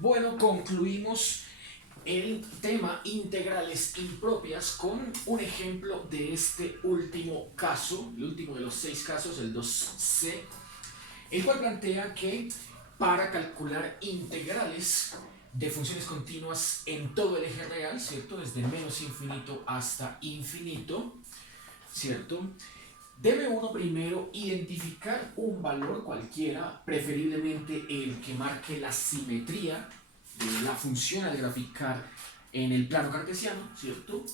Bueno, concluimos el tema integrales impropias con un ejemplo de este último caso, el último de los 6 casos, el 2C, el cual plantea que para calcular integrales de funciones continuas en todo el eje real, ¿cierto? Desde menos infinito hasta infinito, ¿cierto? Debe uno primero identificar un valor cualquiera, preferiblemente el que marque la simetría de la función al graficar en el plano cartesiano, ¿cierto?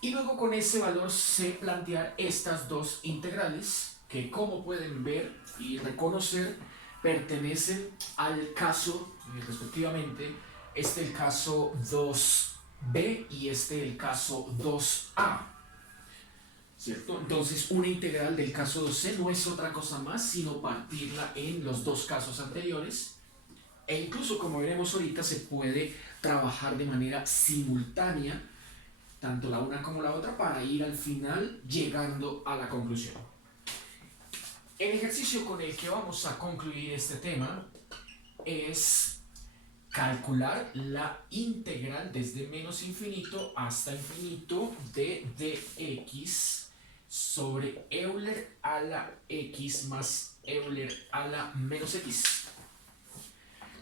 Y luego con ese valor se plantear estas dos integrales que, como pueden ver y reconocer, pertenecen al caso, respectivamente, este el caso 2b y este el caso 2a. ¿Cierto? Entonces, una integral del caso 2c no es otra cosa más sino partirla en los dos casos anteriores, e incluso, como veremos ahorita, se puede trabajar de manera simultánea tanto la una como la otra para ir al final llegando a la conclusión. El ejercicio con el que vamos a concluir este tema es calcular la integral desde menos infinito hasta infinito de dx sobre Euler a la x más Euler a la menos x.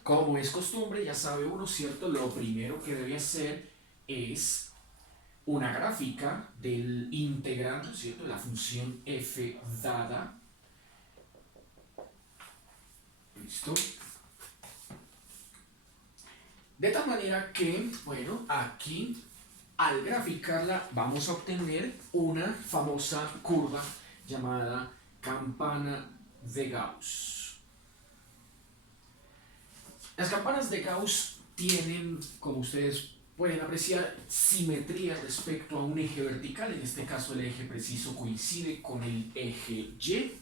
Como es costumbre, ya sabe uno, ¿cierto? Lo primero que debe hacer es una gráfica del integrando, ¿cierto? De la función f dada. ¿Listo? De tal manera que, bueno, aquí al graficarla vamos a obtener una famosa curva llamada campana de Gauss. Las campanas de Gauss tienen, como ustedes pueden apreciar, simetría respecto a un eje vertical. En este caso el eje preciso coincide con el eje Y,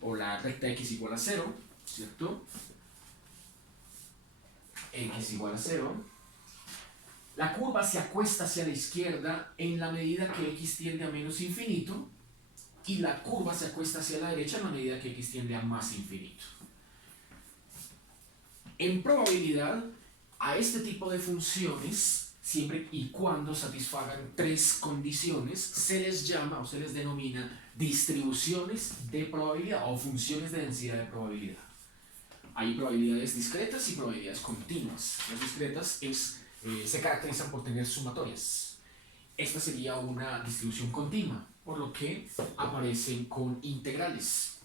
o la recta x igual a 0, ¿cierto? X igual a 0. La curva se acuesta hacia la izquierda en la medida que x tiende a menos infinito, y la curva se acuesta hacia la derecha en la medida que x tiende a más infinito. En probabilidad, a este tipo de funciones, siempre y cuando satisfagan tres condiciones, se les llama o se les denomina distribuciones de probabilidad o funciones de densidad de probabilidad. Hay probabilidades discretas y probabilidades continuas. Las discretas se caracterizan por tener sumatorias. Esta sería una distribución continua, por lo que aparecen con integrales.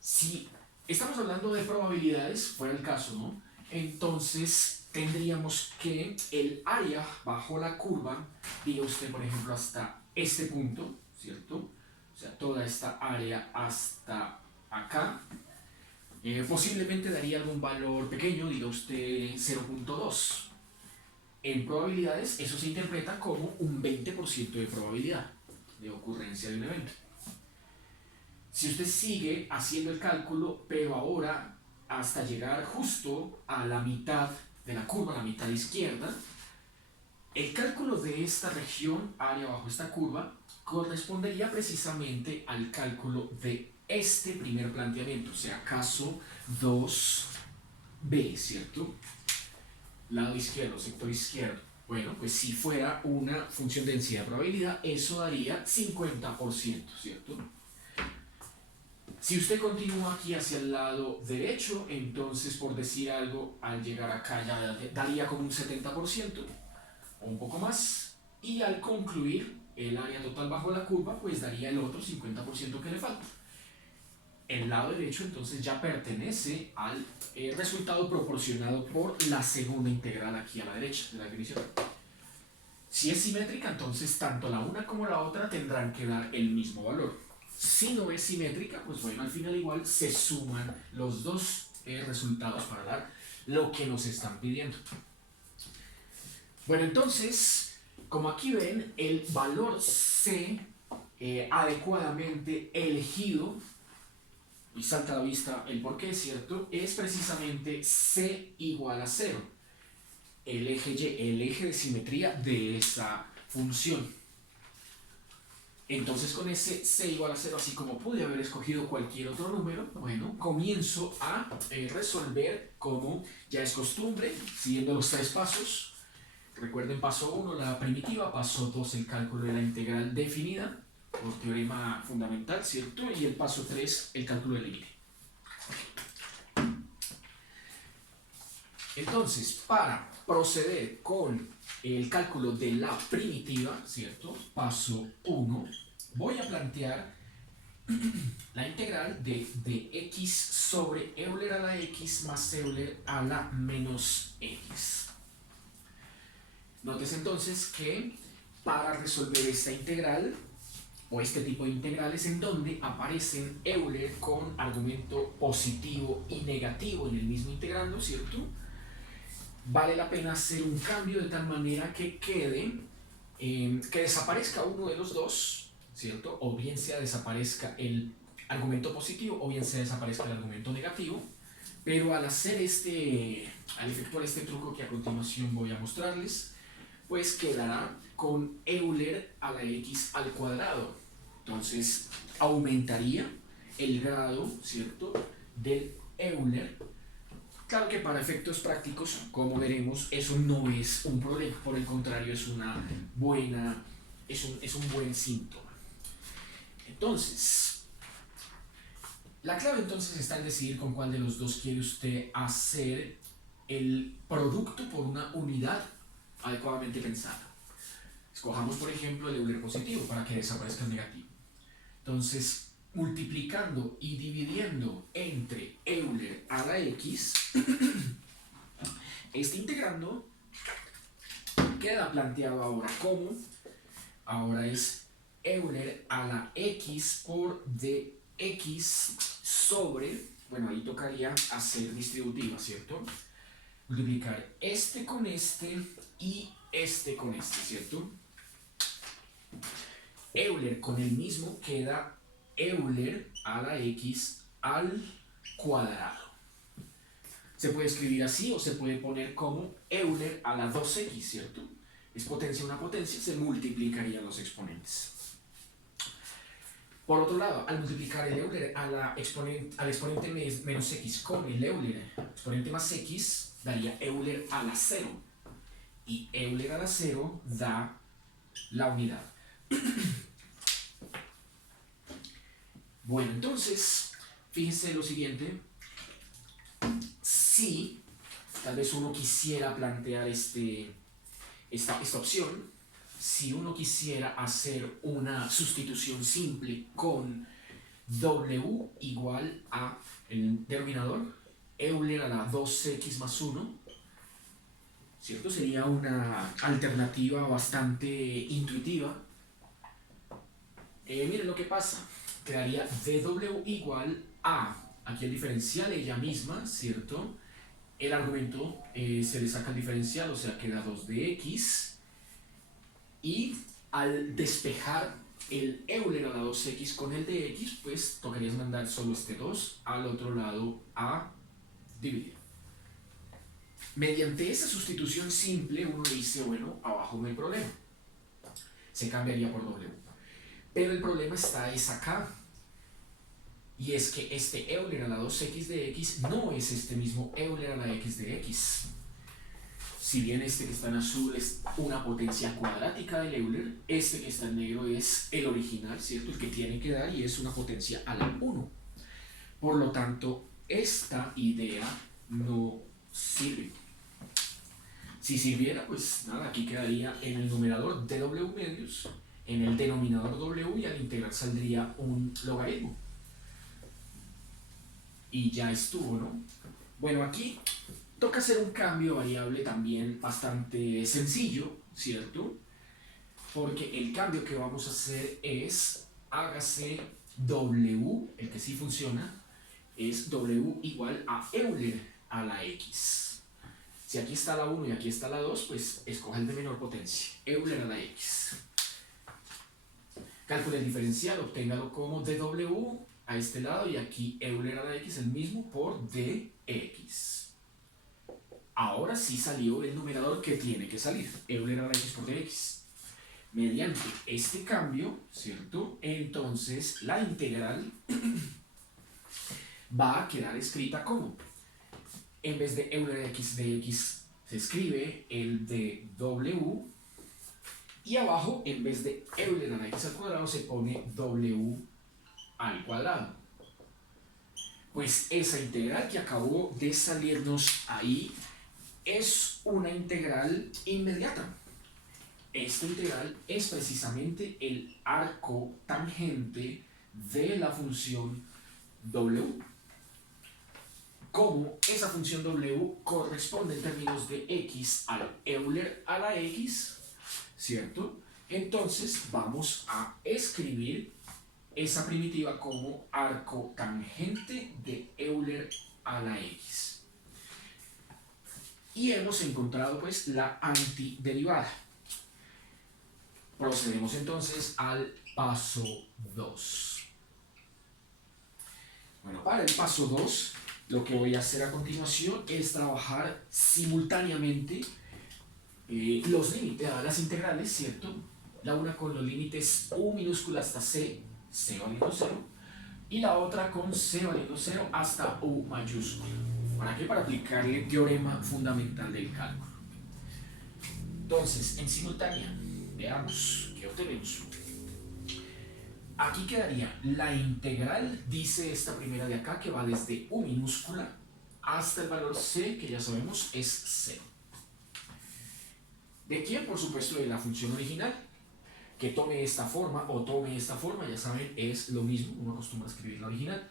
Si estamos hablando de probabilidades, fuera el caso, ¿no? Entonces tendríamos que el área bajo la curva, diga usted por ejemplo hasta este punto, ¿cierto? O sea, toda esta área hasta acá, posiblemente daría algún valor pequeño, diga usted 0.2. En probabilidades eso se interpreta como un 20% de probabilidad de ocurrencia de un evento. Si usted sigue haciendo el cálculo, pero ahora hasta llegar justo a la mitad de la curva, a la mitad izquierda, el cálculo de esta región, área bajo esta curva, correspondería precisamente al cálculo de este primer planteamiento, o sea, caso 2b, ¿cierto? Lado izquierdo, sector izquierdo. Bueno, pues si fuera una función de densidad de probabilidad, eso daría 50%, ¿cierto? Si usted continúa aquí hacia el lado derecho, entonces, por decir algo, al llegar acá ya daría como un 70% o un poco más, y al concluir el área total bajo la curva, pues daría el otro 50% que le falta. El lado derecho entonces ya pertenece al resultado proporcionado por la segunda integral aquí a la derecha de la definición. Si es simétrica, entonces tanto la una como la otra tendrán que dar el mismo valor. Si no es simétrica, pues bueno, al final igual se suman los dos resultados para dar lo que nos están pidiendo. Bueno, entonces, como aquí ven, el valor C adecuadamente elegido, y salta a la vista el porqué, ¿cierto? Es precisamente C igual a 0, el eje Y, el eje de simetría de esa función. Entonces con ese c igual a 0, así como pude haber escogido cualquier otro número, bueno, comienzo a resolver como ya es costumbre, siguiendo los 3 pasos. Recuerden paso 1 la primitiva, paso 2 el cálculo de la integral definida por teorema fundamental, ¿cierto? Y el paso 3 el cálculo del límite. Entonces, para proceder con el cálculo de la primitiva, ¿cierto? Paso 1, voy a plantear la integral de dx sobre Euler a la x más Euler a la menos x. Notes entonces que para resolver esta integral, o este tipo de integrales en donde aparecen Euler con argumento positivo y negativo en el mismo integrando, ¿cierto? Vale la pena hacer un cambio de tal manera que quede, que desaparezca uno de los dos, ¿cierto? O bien sea desaparezca el argumento positivo o bien sea desaparezca el argumento negativo. Pero al hacer al efectuar este truco que a continuación voy a mostrarles, pues quedará con Euler a la x al cuadrado. Entonces aumentaría el grado, ¿cierto?, del Euler. Claro que para efectos prácticos, como veremos, eso no es un problema, por el contrario, es un buen síntoma. Entonces, la clave entonces está en decidir con cuál de los dos quiere usted hacer el producto por una unidad adecuadamente pensada. Escojamos, por ejemplo, el Euler positivo para que desaparezca el negativo. Entonces, multiplicando y dividiendo entre Euler a la x, este integrando queda planteado ahora como, ahora es Euler a la x por dx sobre, bueno, ahí tocaría hacer distributiva, ¿cierto? Multiplicar este con este y este con este, ¿cierto? Euler con el mismo queda Euler a la x al cuadrado. Se puede escribir así o se puede poner como Euler a la 2x, ¿cierto? Es potencia una potencia, se multiplicarían los exponentes. Por otro lado, al multiplicar el Euler al exponente menos x con el Euler exponente más x, daría Euler a la 0. Y Euler a la 0 da la unidad. Bueno, entonces, fíjense lo siguiente. Si tal vez uno quisiera plantear esta opción, si uno quisiera hacer una sustitución simple con w igual a el denominador, Euler a la 2x más 1, ¿cierto? Sería una alternativa bastante intuitiva. Miren lo que pasa. Quedaría dw igual a, aquí el diferencial ella misma, ¿cierto? El argumento se le saca el diferencial, o sea, queda 2dx. Y al despejar el Euler a la 2x con el dx, pues tocaría mandar solo este 2 al otro lado a dividir. Mediante esa sustitución simple, uno dice, bueno, abajo no hay problema. Se cambiaría por w. Pero el problema está acá. Y es que este Euler a la 2x de x no es este mismo Euler a la x de x. Si bien este que está en azul es una potencia cuadrática del Euler, este que está en negro es el original, ¿cierto? El que tiene que dar y es una potencia a la 1. Por lo tanto, esta idea no sirve. Si sirviera, pues nada, aquí quedaría en el numerador dw medios, en el denominador w, y al integrar saldría un logaritmo. Y ya estuvo, ¿no? Bueno, aquí toca hacer un cambio variable también bastante sencillo, ¿cierto? Porque el cambio que vamos a hacer es, hágase w, el que sí funciona, es w igual a Euler a la x. Si aquí está la 1 y aquí está la 2, pues escoja el de menor potencia, Euler a la x. Calcule el diferencial, obténgalo como dw a este lado y aquí Euler a la x el mismo por dx. Ahora sí salió el numerador que tiene que salir, Euler a la x por dx. Mediante este cambio, ¿cierto? Entonces la integral va a quedar escrita como, en vez de Euler x de x, se escribe el de w, y abajo, en vez de Euler a la x al cuadrado, se pone w al cuadrado. Pues esa integral que acabó de salirnos ahí es una integral inmediata. Esta integral es precisamente el arco tangente de la función w. Como esa función w corresponde en términos de x al Euler a la x, ¿cierto? Entonces vamos a escribir esa primitiva como arco tangente de Euler a la x. Y hemos encontrado pues la antiderivada. Procedemos entonces al paso 2. Bueno, para el paso 2, lo que voy a hacer a continuación es trabajar simultáneamente los límites, las integrales, ¿cierto? La una con los límites u minúscula hasta c valiendo 0, y la otra con c valiendo 0 hasta u mayúscula. ¿Para qué? Para aplicarle el teorema fundamental del cálculo. Entonces, en simultánea, veamos qué obtenemos. Aquí quedaría la integral, dice esta primera de acá, que va desde u minúscula hasta el valor c, que ya sabemos es 0. ¿De quién? Por supuesto de la función original. Que tome esta forma o tome esta forma, ya saben, es lo mismo, uno acostumbra a escribir la original,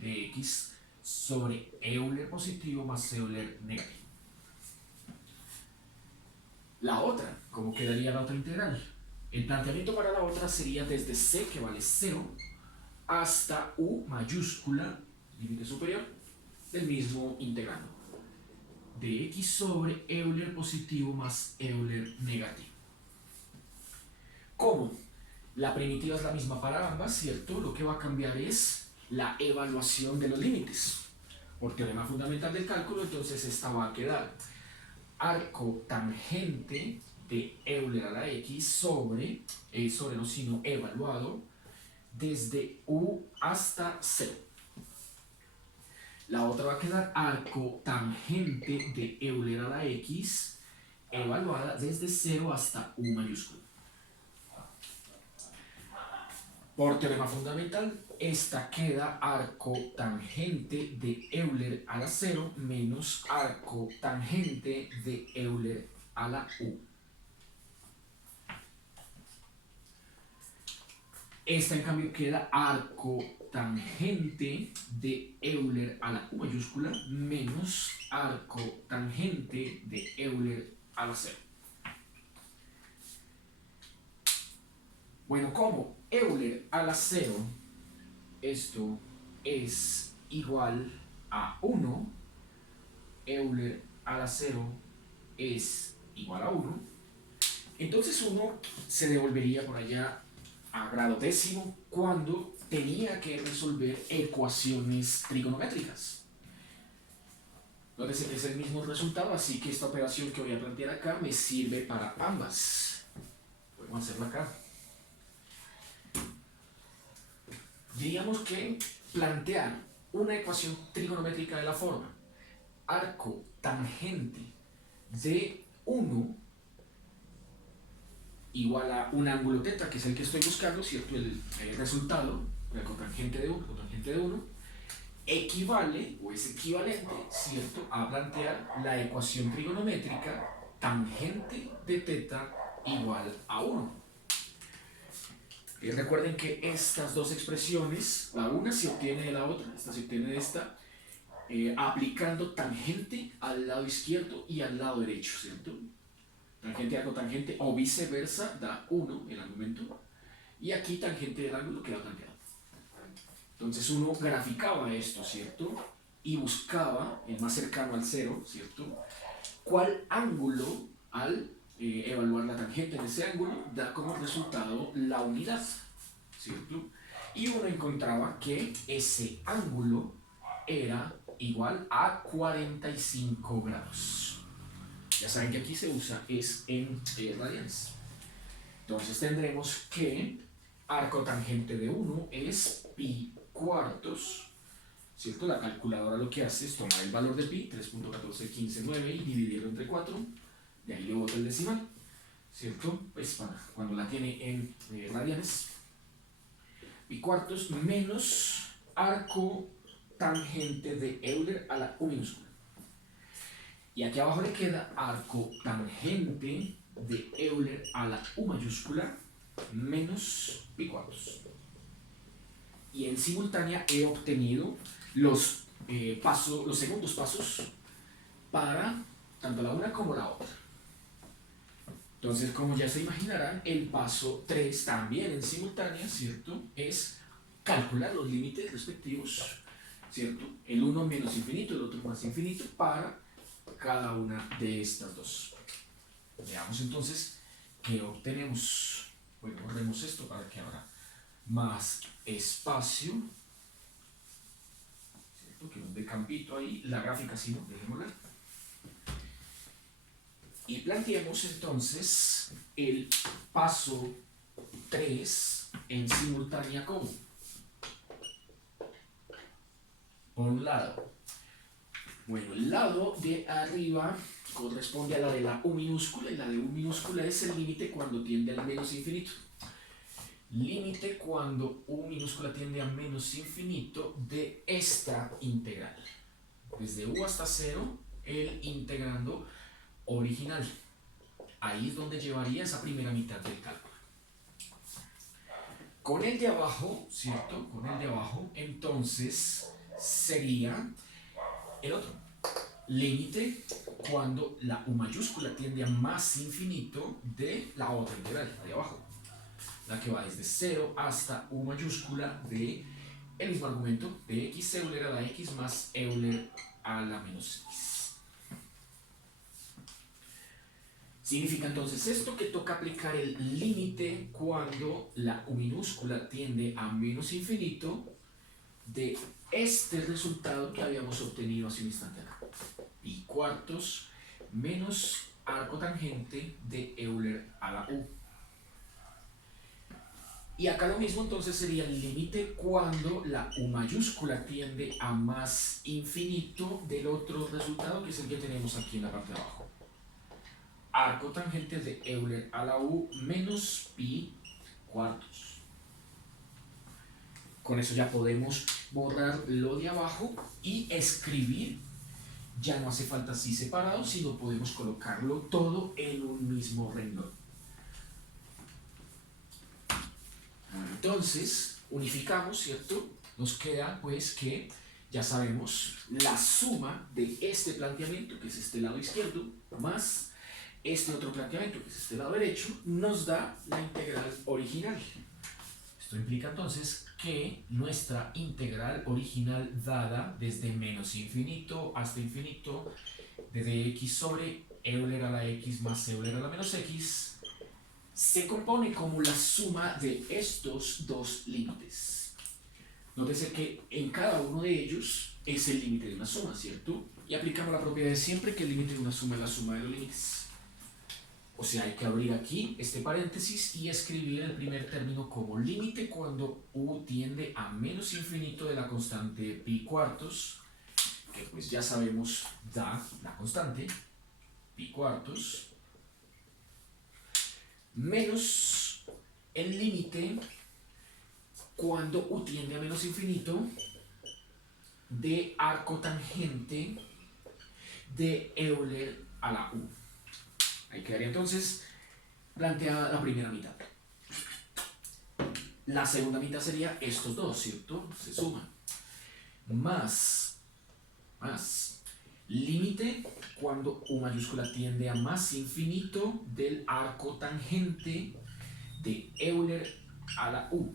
de x sobre Euler positivo más Euler negativo. La otra, ¿cómo quedaría la otra integral? El planteamiento para la otra sería desde c, que vale 0, hasta u mayúscula, límite superior, del mismo integrando, de x sobre Euler positivo más Euler negativo. Como la primitiva es la misma para ambas, ¿cierto? Lo que va a cambiar es la evaluación de los límites. Por teorema fundamental del cálculo, entonces esta va a quedar arco tangente de Euler a la x sobre no sino evaluado desde u hasta 0. La otra va a quedar arco tangente de Euler a la x evaluada desde 0 hasta u mayúscula. Por teorema fundamental, esta queda arco tangente de Euler a la 0 menos arco tangente de Euler a la u. Esta en cambio queda arco tangente de Euler a la u mayúscula menos arco tangente de Euler a la 0. Bueno, ¿cómo? Euler a la 0, esto es igual a 1, Euler a la 0 es igual a 1, entonces uno se devolvería por allá a grado décimo cuando tenía que resolver ecuaciones trigonométricas. Nótese que es el mismo resultado, así que esta operación que voy a plantear acá me sirve para ambas. Podemos hacerla acá. Diríamos que plantear una ecuación trigonométrica de la forma arco tangente de 1 igual a un ángulo teta, que es el que estoy buscando, ¿cierto? El resultado, la cotangente de 1, equivale o es equivalente, ¿cierto?, a plantear la ecuación trigonométrica tangente de teta igual a 1. Recuerden que estas dos expresiones, la una se obtiene de la otra, esta se obtiene de esta, aplicando tangente al lado izquierdo y al lado derecho, ¿cierto? Tangente a cotangente o viceversa da 1 el argumento, y aquí tangente del ángulo queda planteado. Entonces uno graficaba esto, ¿cierto? Y buscaba, el más cercano al 0, ¿cierto?, cuál ángulo al evaluar la tangente en ese ángulo da como resultado la unidad, ¿cierto? Y uno encontraba que ese ángulo era igual a 45 grados. Ya saben que aquí se usa es en radianes. Entonces tendremos que arco tangente de 1 es pi cuartos, ¿cierto? La calculadora lo que hace es tomar el valor de pi, 3.14159, y dividirlo entre 4, de ahí le bota el decimal, ¿cierto? Pues para cuando la tiene en radianes, pi cuartos menos arco tangente de Euler a la U minúscula. Y aquí abajo le queda arco tangente de Euler a la U mayúscula menos pi cuartos. Y en simultánea he obtenido los segundos pasos para tanto la una como la otra. Entonces, como ya se imaginarán, el paso 3 también en simultánea, ¿cierto? Es calcular los límites respectivos, ¿cierto? El uno menos infinito, el otro más infinito, para cada una de estas dos. Veamos entonces qué obtenemos. Bueno, borremos esto para que abra más espacio, ¿cierto? Que nos dé campito ahí, la gráfica sí, no, dejémosla. Y planteemos entonces el paso 3 en simultánea como. Por un lado, bueno, el lado de arriba corresponde a la de la U minúscula, y la de U minúscula es el límite cuando tiende al menos infinito. Límite cuando U minúscula tiende a menos infinito de esta integral. Desde U hasta 0, el integrando original. Ahí es donde llevaría esa primera mitad del cálculo. Con el de abajo, ¿cierto? Con el de abajo, entonces sería el otro. Límite cuando la U mayúscula tiende a más infinito de la otra integral, de abajo. La que va desde 0 hasta U mayúscula de el mismo argumento de x Euler a la x más Euler a la menos x. Significa entonces esto que toca aplicar el límite cuando la U minúscula tiende a menos infinito de este resultado que habíamos obtenido hace un instante acá. Pi cuartos menos arco tangente de Euler a la U. Y acá lo mismo entonces sería el límite cuando la U mayúscula tiende a más infinito del otro resultado, que es el que tenemos aquí en la parte de abajo. Arco tangente de Euler a la U menos pi cuartos. Con eso ya podemos borrar lo de abajo y escribir. Ya no hace falta así separado, sino podemos colocarlo todo en un mismo renglón. Entonces, unificamos, ¿cierto? Nos queda pues que ya sabemos la suma de este planteamiento, que es este lado izquierdo, más este otro planteamiento, que es este lado derecho, nos da la integral original. Esto implica entonces que nuestra integral original dada desde menos infinito hasta infinito, desde x sobre Euler a la x más Euler a la menos x, se compone como la suma de estos dos límites. Nótese que en cada uno de ellos es el límite de una suma, ¿cierto? Y aplicamos la propiedad de siempre, que el límite de una suma es la suma de los límites. O sea, hay que abrir aquí este paréntesis y escribir el primer término como límite cuando U tiende a menos infinito de la constante pi cuartos, que pues ya sabemos da la constante pi cuartos, menos el límite cuando U tiende a menos infinito de arco tangente de Euler a la U. Ahí quedaría entonces planteada la primera mitad. La segunda mitad sería estos dos, ¿cierto? Se suman. Más límite cuando U mayúscula tiende a más infinito del arco tangente de Euler a la U.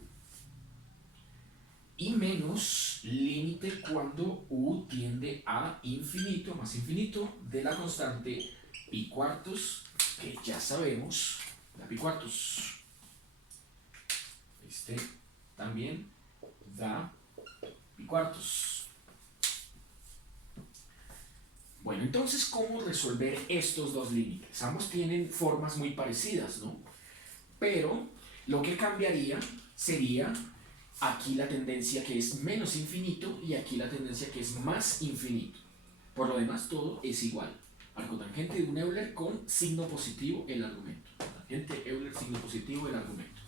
Y menos límite cuando U tiende a infinito, más infinito, de la constante pi cuartos, que ya sabemos, la pi cuartos. Este también da pi cuartos. Bueno, entonces, ¿cómo resolver estos dos límites? Ambos tienen formas muy parecidas, ¿no? pero lo que cambiaría sería aquí la tendencia que es menos infinito y aquí la tendencia que es más infinito. Por lo demás, todo es igual. Arcotangente de un Euler con signo positivo el argumento. Tangente Euler, signo positivo el argumento.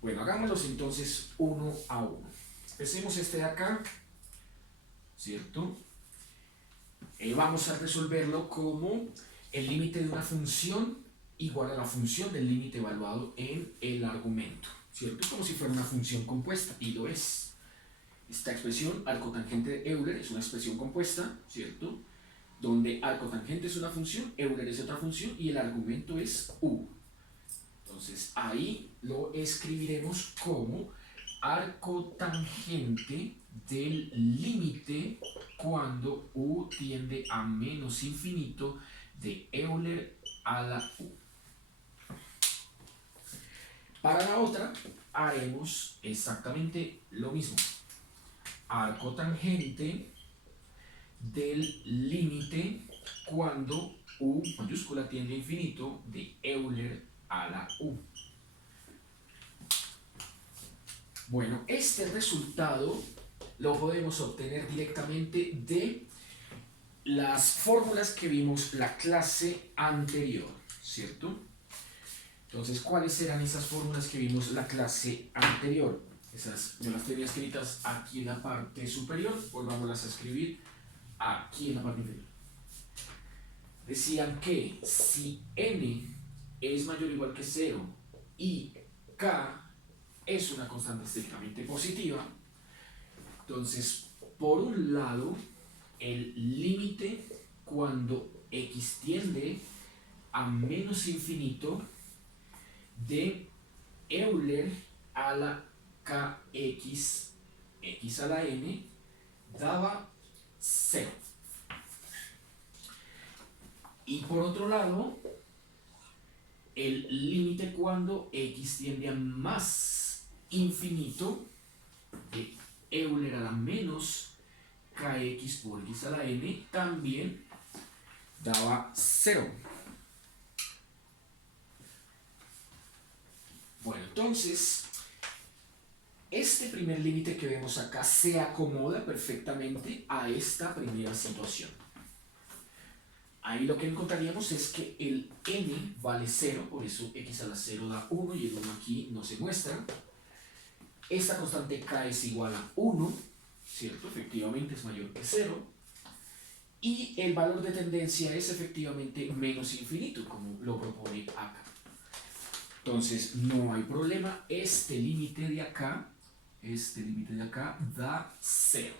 Bueno, hagámoslos entonces uno a uno. Empecemos este de acá, ¿cierto? Vamos a resolverlo como el límite de una función igual a la función del límite evaluado en el argumento, ¿cierto? Como si fuera una función compuesta, y lo es. Esta expresión, arcotangente de Euler, es una expresión compuesta, ¿cierto? Donde arcotangente es una función, Euler es otra función y el argumento es u. Entonces ahí lo escribiremos como arcotangente del límite cuando u tiende a menos infinito de Euler a la u. Para la otra haremos exactamente lo mismo. Arcotangente del límite cuando u mayúscula tiende a infinito de Euler a la u. Bueno, este resultado lo podemos obtener directamente de las fórmulas que vimos la clase anterior, ¿cierto? Entonces, ¿cuáles eran esas fórmulas que vimos la clase anterior? Esas yo las tenía escritas aquí en la parte superior, volvámoslas a escribir aquí en la parte inferior. Decían que si n es mayor o igual que 0 y k es una constante estrictamente positiva, entonces, por un lado, el límite cuando x tiende a menos infinito de Euler a la kx, x a la n, daba 0. Y por otro lado, el límite cuando x tiende a más infinito de Euler a la menos kx por x a la n también daba 0. Bueno, entonces, este primer límite que vemos acá se acomoda perfectamente a esta primera situación. Ahí lo que encontraríamos es que el n vale 0, por eso x a la 0 da 1 y el 1 aquí no se muestra. Esta constante k es igual a 1, ¿cierto? Efectivamente es mayor que 0. Y el valor de tendencia es efectivamente menos infinito, como lo propone acá. Entonces no hay problema, este límite de acá da 0.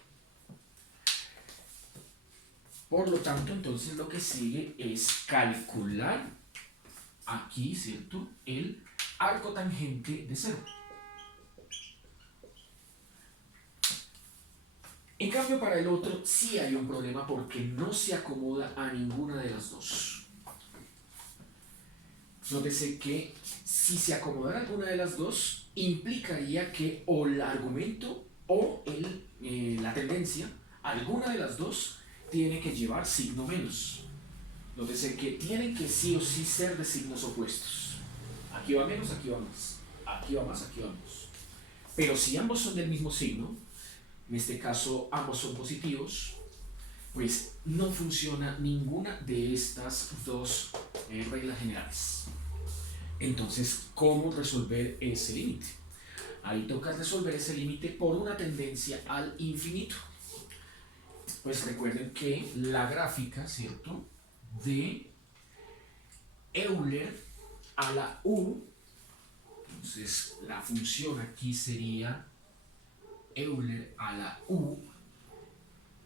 Por lo tanto, entonces lo que sigue es calcular aquí, ¿cierto?, el arcotangente de 0. En cambio, para el otro sí hay un problema porque no se acomoda a ninguna de las dos. Nótese que si se acomodara alguna de las dos, implicaría que o el argumento o la tendencia, alguna de las dos, tiene que llevar signo menos. Nótese que tienen que sí o sí ser de signos opuestos. Aquí va menos, aquí va más. Aquí va más, aquí va menos. Pero si ambos son del mismo signo, en este caso ambos son positivos, pues no funciona ninguna de estas dos reglas generales. Entonces, ¿cómo resolver ese límite? Ahí toca resolver ese límite por una tendencia al infinito. Pues recuerden que la gráfica, ¿cierto?, de Euler a la u, entonces la función aquí sería Euler a la u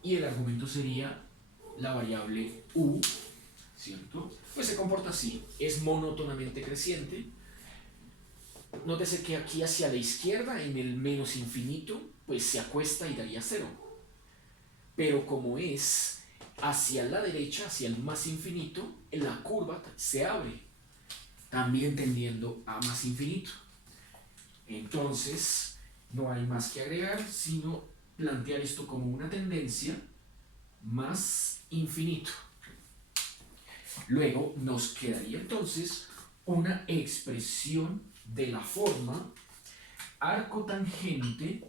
y el argumento sería la variable u, ¿cierto? Pues se comporta así, es monótonamente creciente. Nótese que aquí hacia la izquierda, en el menos infinito, pues se acuesta y daría 0. Pero como es hacia la derecha, hacia el más infinito, la curva se abre, también tendiendo a más infinito. Entonces, no hay más que agregar, sino plantear esto como una tendencia más infinito. Luego nos quedaría entonces una expresión de la forma arco tangente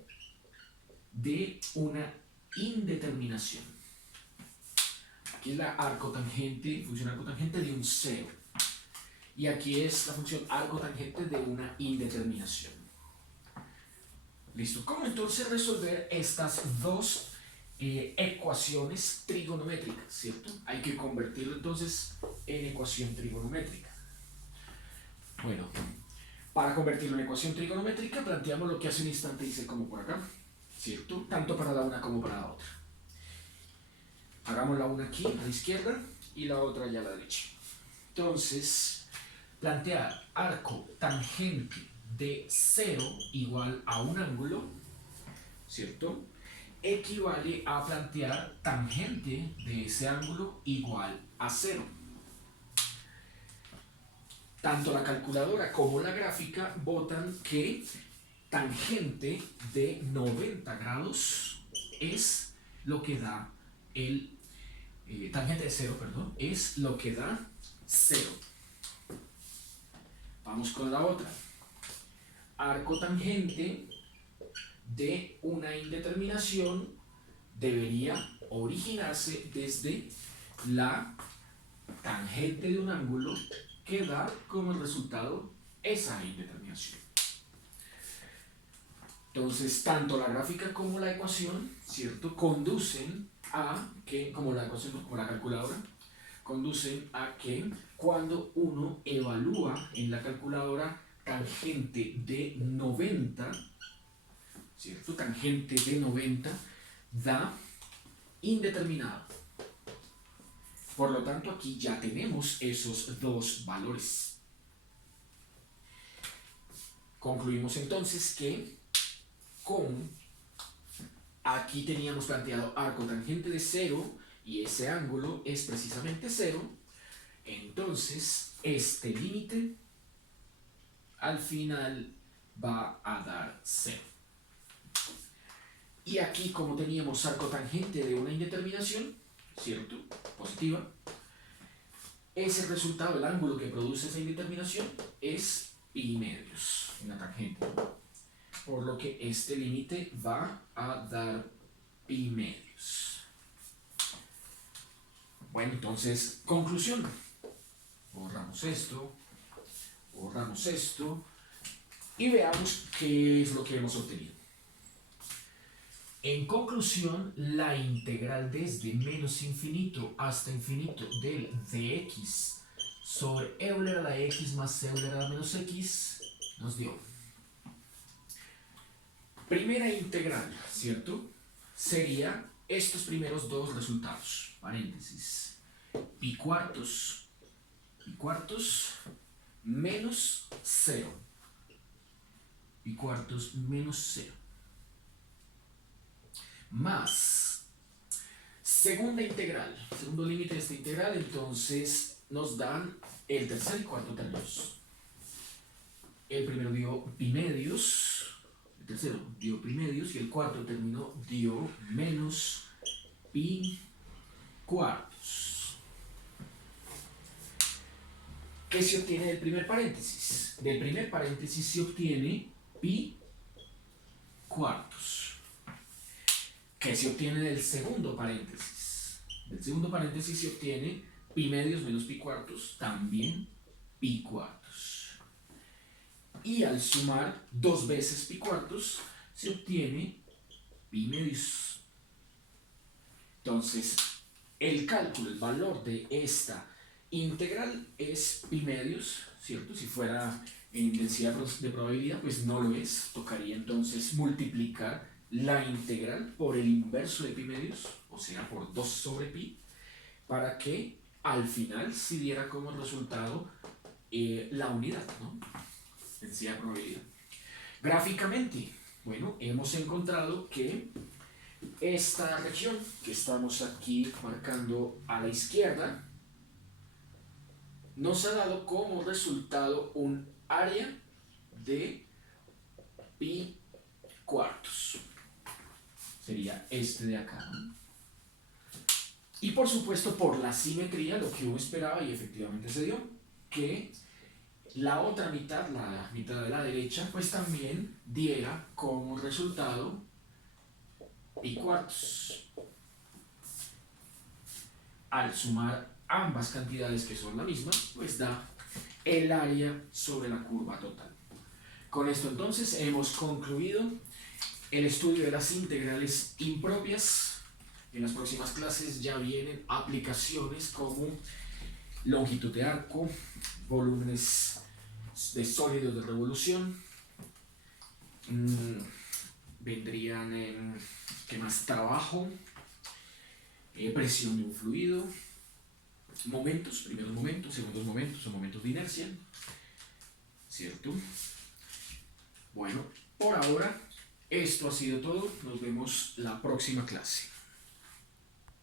de una indeterminación. Aquí es la función arcotangente de un cero. Y aquí es la función arcotangente de una indeterminación. ¿Listo? ¿Cómo entonces resolver estas dos ecuaciones trigonométricas? ¿Cierto? Hay que convertirlo entonces en ecuación trigonométrica. Bueno, para convertirlo en ecuación trigonométrica planteamos lo que hace un instante hice como por acá, ¿cierto? Tanto para la una como para la otra. Hagamos la una aquí a la izquierda y la otra allá a la derecha. Entonces, plantear arco tangente de 0 igual a un ángulo, ¿cierto? Equivale a plantear tangente de ese ángulo igual a 0. Tanto la calculadora como la gráfica votan que tangente de 90 grados es lo que da tangente de 0, perdón, es lo que da 0. Vamos con la otra. Arco tangente de una indeterminación debería originarse desde la tangente de un ángulo que da como resultado esa indeterminación. Entonces, tanto la gráfica como la ecuación, ¿cierto?, conducen a que, como la ecuación como la calculadora, conducen a que cuando uno evalúa en la calculadora tangente de 90, ¿cierto?, tangente de 90 da indeterminado. Por lo tanto, aquí ya tenemos esos dos valores. Concluimos entonces que aquí teníamos planteado arco tangente de 0 y ese ángulo es precisamente 0, entonces este límite al final va a dar 0. Y aquí, como teníamos arco tangente de una indeterminación, ¿cierto?, positiva, ese resultado, el ángulo que produce esa indeterminación, es pi medios en la tangente. Por lo que este límite va a dar pi medios. Bueno, entonces, conclusión. Borramos esto y veamos qué es lo que hemos obtenido. En conclusión, la integral desde menos infinito hasta infinito del dx sobre Euler a la x más Euler a la menos x nos dio. Primera integral, ¿cierto? Sería estos primeros dos resultados, paréntesis, pi cuartos menos 0, pi cuartos menos 0, más segunda integral, segundo límite de esta integral, entonces nos dan el tercer y cuarto términos. El primero dio pi medios, el tercero dio pi medios y el cuarto término dio menos pi cuartos. ¿Qué se obtiene del primer paréntesis? Del primer paréntesis se obtiene pi cuartos. ¿Qué se obtiene del segundo paréntesis? Del segundo paréntesis se obtiene pi medios menos pi cuartos, también pi cuartos. Y al sumar dos veces pi cuartos, se obtiene pi medios. Entonces, el cálculo, el valor de esta integral es pi medios, ¿cierto? Si fuera en intensidad de probabilidad, pues no lo es. Tocaría entonces multiplicar la integral por el inverso de pi medios, o sea, por 2 sobre pi, para que al final se diera como resultado la unidad, ¿no? Densidad de probabilidad. Gráficamente, bueno, hemos encontrado que esta región que estamos aquí marcando a la izquierda nos ha dado como resultado un área de pi cuartos. Sería este de acá, ¿no? Y por supuesto, por la simetría, lo que uno esperaba y efectivamente se dio, que la otra mitad, la mitad de la derecha, pues también diera como resultado pi cuartos. Al sumar ambas cantidades que son la misma, pues da el área sobre la curva total. Con esto entonces hemos concluido el estudio de las integrales impropias. En las próximas clases ya vienen aplicaciones como longitud de arco, volúmenes de sólidos de revolución, vendrían en ¿qué más? Trabajo, presión de un fluido, momentos, primeros momentos, segundos momentos o momentos de inercia, ¿cierto? Bueno, por ahora esto ha sido todo, nos vemos la próxima clase.